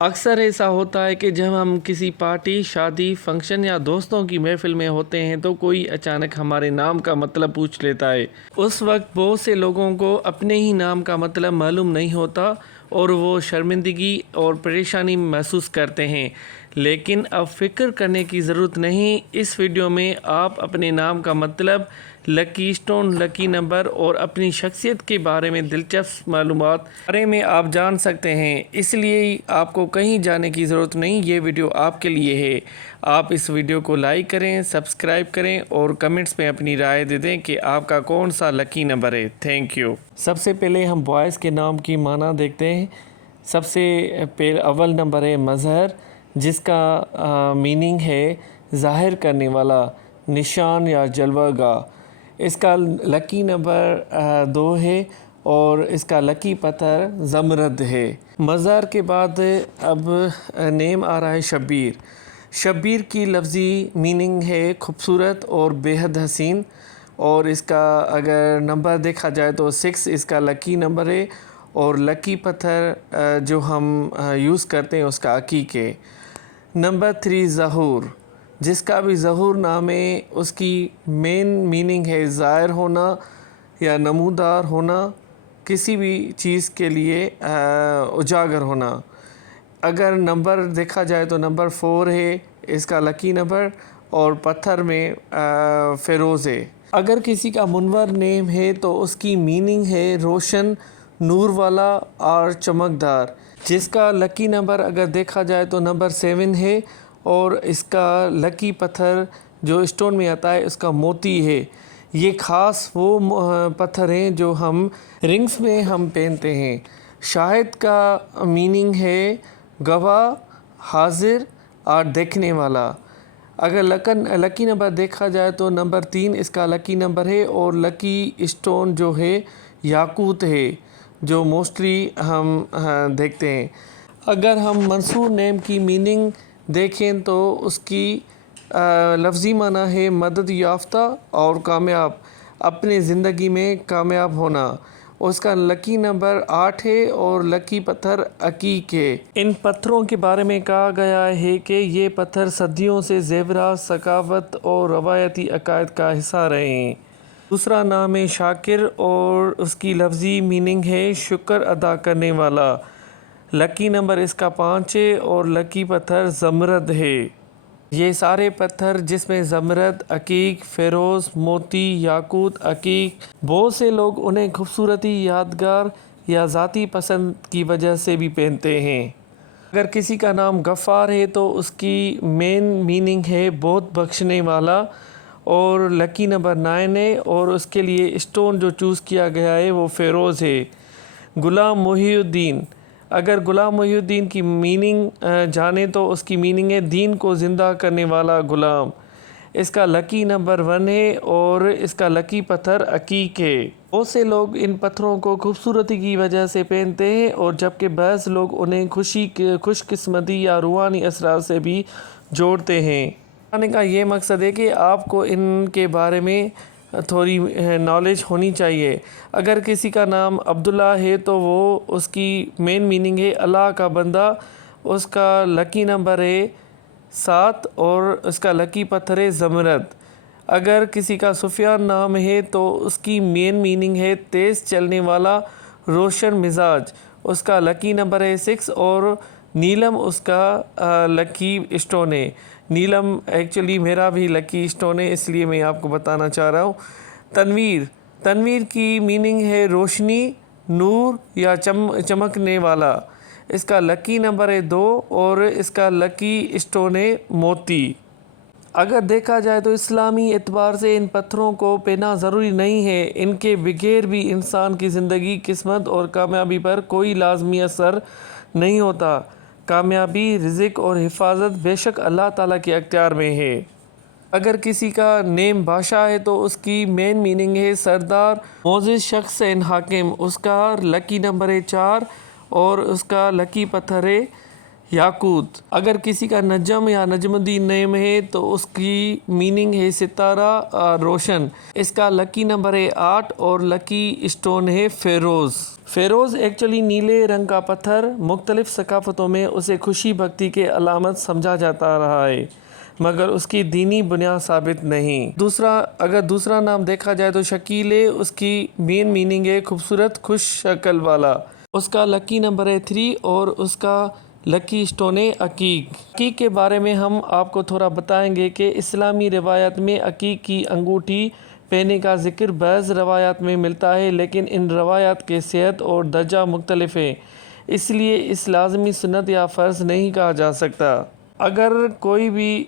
اکثر ایسا ہوتا ہے کہ جب ہم کسی پارٹی، شادی، فنکشن یا دوستوں کی محفل میں ہوتے ہیں تو کوئی اچانک ہمارے نام کا مطلب پوچھ لیتا ہے۔ اس وقت بہت سے لوگوں کو اپنے ہی نام کا مطلب معلوم نہیں ہوتا اور وہ شرمندگی اور پریشانی محسوس کرتے ہیں، لیکن اب فکر کرنے کی ضرورت نہیں۔ اس ویڈیو میں آپ اپنے نام کا مطلب، لکی اسٹون، لکی نمبر اور اپنی شخصیت کے بارے میں دلچسپ معلومات بارے میں آپ جان سکتے ہیں، اس لیے آپ کو کہیں جانے کی ضرورت نہیں۔ یہ ویڈیو آپ کے لیے ہے۔ آپ اس ویڈیو کو لائک کریں، سبسکرائب کریں اور کمنٹس میں اپنی رائے دے دیں کہ آپ کا کون سا لکی نمبر ہے۔ Thank you. سب سے پہلے ہم بوائز کے نام کی معنی دیکھتے ہیں۔ سب سے اول نمبر ہے مظہر، جس کا میننگ ہے ظاہر کرنے والا، نشان یا جلوہ گاہ۔ اس کا لکی نمبر 2 ہے اور اس کا لکی پتھر زمرد ہے۔ مظہر کے بعد اب نیم آ رہا ہے شبیر۔ شبیر کی لفظی میننگ ہے خوبصورت اور بے حد حسین، اور اس کا اگر نمبر دیکھا جائے تو 6 اس کا لکی نمبر ہے، اور لکی پتھر جو ہم یوز کرتے ہیں اس کا عقیق ہے۔ نمبر 3 ظہور، جس کا بھی ظہور نام ہے، اس کی مین میننگ ہے ظاہر ہونا یا نمودار ہونا، کسی بھی چیز کے لیے اجاگر ہونا۔ اگر نمبر دیکھا جائے تو نمبر 4 ہے اس کا لکی نمبر، اور پتھر میں فیروز ہے۔ اگر کسی کا منور نیم ہے تو اس کی میننگ ہے روشن، نور والا اور چمکدار، جس کا لکی نمبر اگر دیکھا جائے تو نمبر 7 ہے، اور اس کا لکی پتھر جو اسٹون میں آتا ہے اس کا موتی ہے۔ یہ خاص وہ پتھر ہیں جو ہم رنگز میں ہم پہنتے ہیں۔ شاہد کا میننگ ہے گواہ، حاضر اور دیکھنے والا۔ اگر لکی نمبر دیکھا جائے تو نمبر 3 اس کا لکی نمبر ہے، اور لکی اسٹون جو ہے یاقوت ہے، جو موسٹلی ہم دیکھتے ہیں۔ اگر ہم منصور نیم کی میننگ دیکھیں تو اس کی لفظی معنی ہے مدد یافتہ اور کامیاب، اپنے زندگی میں کامیاب ہونا۔ اس کا لکی نمبر 8 ہے اور لکی پتھر عقیق ہے۔ ان پتھروں کے بارے میں کہا گیا ہے کہ یہ پتھر صدیوں سے زیورات، ثقافت اور روایتی عقائد کا حصہ رہے ہیں۔ دوسرا نام ہے شاکر، اور اس کی لفظی میننگ ہے شکر ادا کرنے والا۔ لکی نمبر اس کا 5 ہے اور لکی پتھر زمرد ہے۔ یہ سارے پتھر جس میں زمرد، عقیق، فیروز، موتی، یاقوت، عقیق، بہت سے لوگ انہیں خوبصورتی، یادگار یا ذاتی پسند کی وجہ سے بھی پہنتے ہیں۔ اگر کسی کا نام غفار ہے تو اس کی مین میننگ ہے بہت بخشنے والا، اور لکی نمبر 9 ہے، اور اس کے لیے اسٹون جو چوز کیا گیا ہے وہ فیروز ہے۔ غلام محی الدین، اگر غلام محی الدین کی میننگ جانے تو اس کی میننگ ہے دین کو زندہ کرنے والا غلام۔ اس کا لکی نمبر 1 ہے اور اس کا لکی پتھر عقیق ہے۔ بہت سے لوگ ان پتھروں کو خوبصورتی کی وجہ سے پہنتے ہیں، اور جبکہ بعض لوگ انہیں خوش قسمتی یا روحانی اثرات سے بھی جوڑتے ہیں۔ بتانے کا یہ مقصد ہے کہ آپ کو ان کے بارے میں تھوڑی نالج ہونی چاہیے۔ اگر کسی کا نام عبداللہ ہے تو وہ اس کی مین میننگ ہے اللہ کا بندہ، اس کا لکی نمبر ہے 7 اور اس کا لکی پتھر ہے زمرد۔ اگر کسی کا سفیان نام ہے تو اس کی مین میننگ ہے تیز چلنے والا، روشن مزاج، اس کا لکی نمبر ہے 6 اور نیلم اس کا لکی اسٹون ہے۔ نیلم ایکچولی میرا بھی لکی اسٹون ہے، اس لیے میں آپ کو بتانا چاہ رہا ہوں۔ تنویر، تنویر کی میننگ ہے روشنی، نور یا چمکنے والا۔ اس کا لکی نمبر ہے 2 اور اس کا لکی اسٹون ہے موتی۔ اگر دیکھا جائے تو اسلامی اعتبار سے ان پتھروں کو پہننا ضروری نہیں ہے۔ ان کے بغیر بھی انسان کی زندگی، قسمت اور کامیابی پر کوئی لازمی اثر نہیں ہوتا۔ کامیابی، رزق اور حفاظت بے شک اللہ تعالیٰ کے اختیار میں ہے۔ اگر کسی کا نیم بادشاہ ہے تو اس کی مین میننگ ہے سردار، معزز شخص اینڈ حاکم۔ اس کا لکی نمبر ہے 4 اور اس کا لکی پتھر ہے یاقوت، اگر کسی کا نجم یا نجم الدین نیم ہے تو اس کی میننگ ہے ستارہ روشن۔ اس کا لکی نمبر ہے 8 اور لکی اسٹون ہے فیروز۔ فیروز ایکچولی نیلے رنگ کا پتھر، مختلف ثقافتوں میں اسے خوشی بختی کے علامت سمجھا جاتا رہا ہے، مگر اس کی دینی بنیاد ثابت نہیں۔ اگر دوسرا نام دیکھا جائے تو شکیل ہے، اس کی مین میننگ ہے خوبصورت خوش شکل والا۔ اس کا لکی نمبر ہے 3 اور اس کا لکی اسٹون ہے عقیق۔ عقیق کے بارے میں ہم آپ کو تھوڑا بتائیں گے کہ اسلامی روایت میں عقیق کی انگوٹھی پہننے کا ذکر بعض روایات میں ملتا ہے، لیکن ان روایات کے صحت اور درجہ مختلف ہے، اس لیے اس لازمی سنت یا فرض نہیں کہا جا سکتا۔ اگر کوئی بھی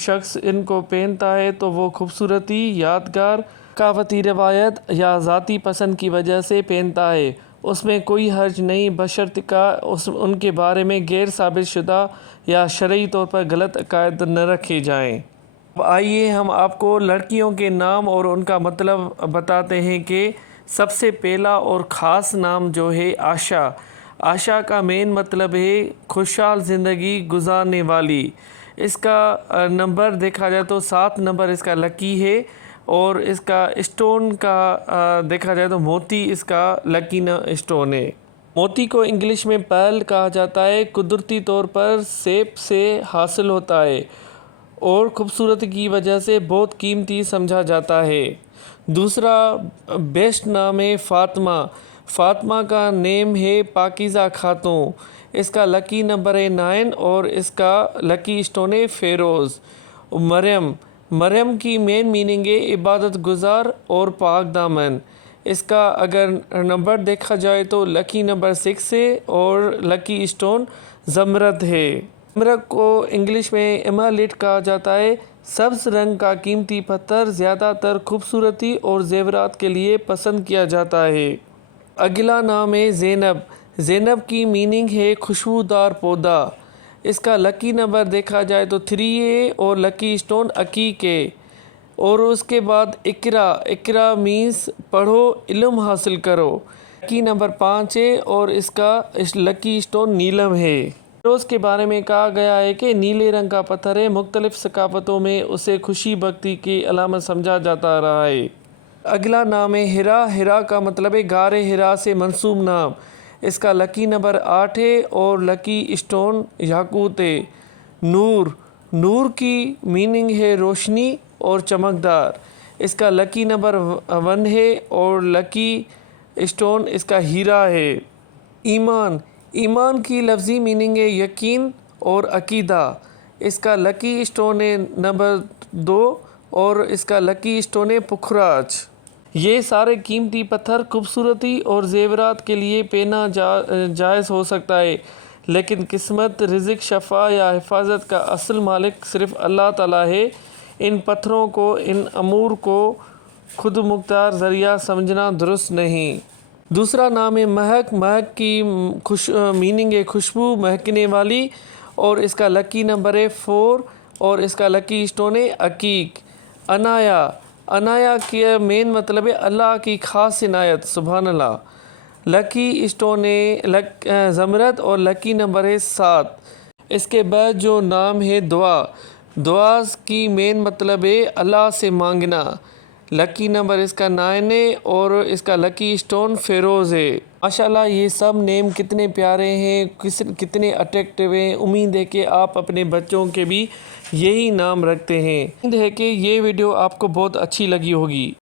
شخص ان کو پہنتا ہے تو وہ خوبصورتی، یادگار، ثقافتی روایت یا ذاتی پسند کی وجہ سے پہنتا ہے، اس میں کوئی حرج نہیں، بشرطیکہ ان کے بارے میں غیر ثابت شدہ یا شرعی طور پر غلط عقائد نہ رکھے جائیں۔ اب آئیے ہم آپ کو لڑکیوں کے نام اور ان کا مطلب بتاتے ہیں کہ سب سے پہلا اور خاص نام جو ہے عائشہ۔ عائشہ کا مین مطلب ہے خوشحال زندگی گزارنے والی۔ اس کا نمبر دیکھا جائے تو 7 نمبر اس کا لکی ہے، اور اس کا اسٹون کا دیکھا جائے تو موتی اس کا لکی اسٹون ہے۔ موتی کو انگلش میں پرل کہا جاتا ہے، قدرتی طور پر سیپ سے حاصل ہوتا ہے اور خوبصورتی کی وجہ سے بہت قیمتی سمجھا جاتا ہے۔ دوسرا بیسٹ نام ہے فاطمہ۔ فاطمہ کا نیم ہے پاکیزہ خاتون۔ اس کا لکی نمبر ہے 9 اور اس کا لکی اسٹون ہے فیروز۔ مریم کی مین میننگ ہے عبادت گزار اور پاک دامن۔ اس کا اگر نمبر دیکھا جائے تو لکی نمبر 6 ہے اور لکی اسٹون زمرد ہے۔ زمرد کو انگلش میں ایمرلڈ کہا جاتا ہے۔ سبز رنگ کا قیمتی پتھر زیادہ تر خوبصورتی اور زیورات کے لیے پسند کیا جاتا ہے۔ اگلا نام ہے زینب۔ زینب کی میننگ ہے خوشبودار پودا۔ اس کا لکی نمبر دیکھا جائے تو 3 ہے اور لکی اسٹون عقیق ہے۔ اور اس کے بعد اقرا مینس پڑھو، علم حاصل کرو۔ لکی نمبر 5 ہے اور اس کا لکی اسٹون نیلم ہے۔ فیروز کے بارے میں کہا گیا ہے کہ نیلے رنگ کا پتھر ہے، مختلف ثقافتوں میں اسے خوشی بختی کی علامت سمجھا جاتا رہا ہے۔ اگلا نام ہے ہرا۔ ہرا کا مطلب ہے غار ہرا سے منسوب نام۔ اس کا لکی نمبر 8 ہے اور لکی اسٹون یاقوت ہے۔ نور کی میننگ ہے روشنی اور چمکدار۔ اس کا لکی نمبر 1 ہے اور لکی اسٹون اس کا ہیرا ہے۔ ایمان کی لفظی میننگ ہے یقین اور عقیدہ۔ اس کا لکی اسٹون ہے نمبر 2 اور اس کا لکی اسٹون ہے پکھراج۔ یہ سارے قیمتی پتھر خوبصورتی اور زیورات کے لیے پہنا جائز ہو سکتا ہے، لیکن قسمت، رزق، شفا یا حفاظت کا اصل مالک صرف اللہ تعالیٰ ہے۔ ان پتھروں کو، ان امور کو خود مختار ذریعہ سمجھنا درست نہیں۔ دوسرا نام ہے مہک۔ مہک کی میننگ ہے خوشبو، مہکنے والی، اور اس کا لکی نمبر ہے 4 اور اس کا لکی اسٹون ہے عقیق۔ عنایا کا مین مطلب ہے اللہ کی خاص عنایت، سبحان اللہ۔ لکی اسٹون ہے زمرد اور لکی نمبر ہے 7۔ اس کے بعد جو نام ہے دعا کی مین مطلب ہے اللہ سے مانگنا۔ لکی نمبر اس کا 9 ہے اور اس کا لکی اسٹون فیروز ہے۔ ماشاءاللہ یہ سب نیم کتنے پیارے ہیں، کتنے اٹریکٹیو ہیں۔ امید ہے کہ آپ اپنے بچوں کے بھی یہی نام رکھتے ہیں۔ امید ہے کہ یہ ویڈیو آپ کو بہت اچھی لگی ہوگی۔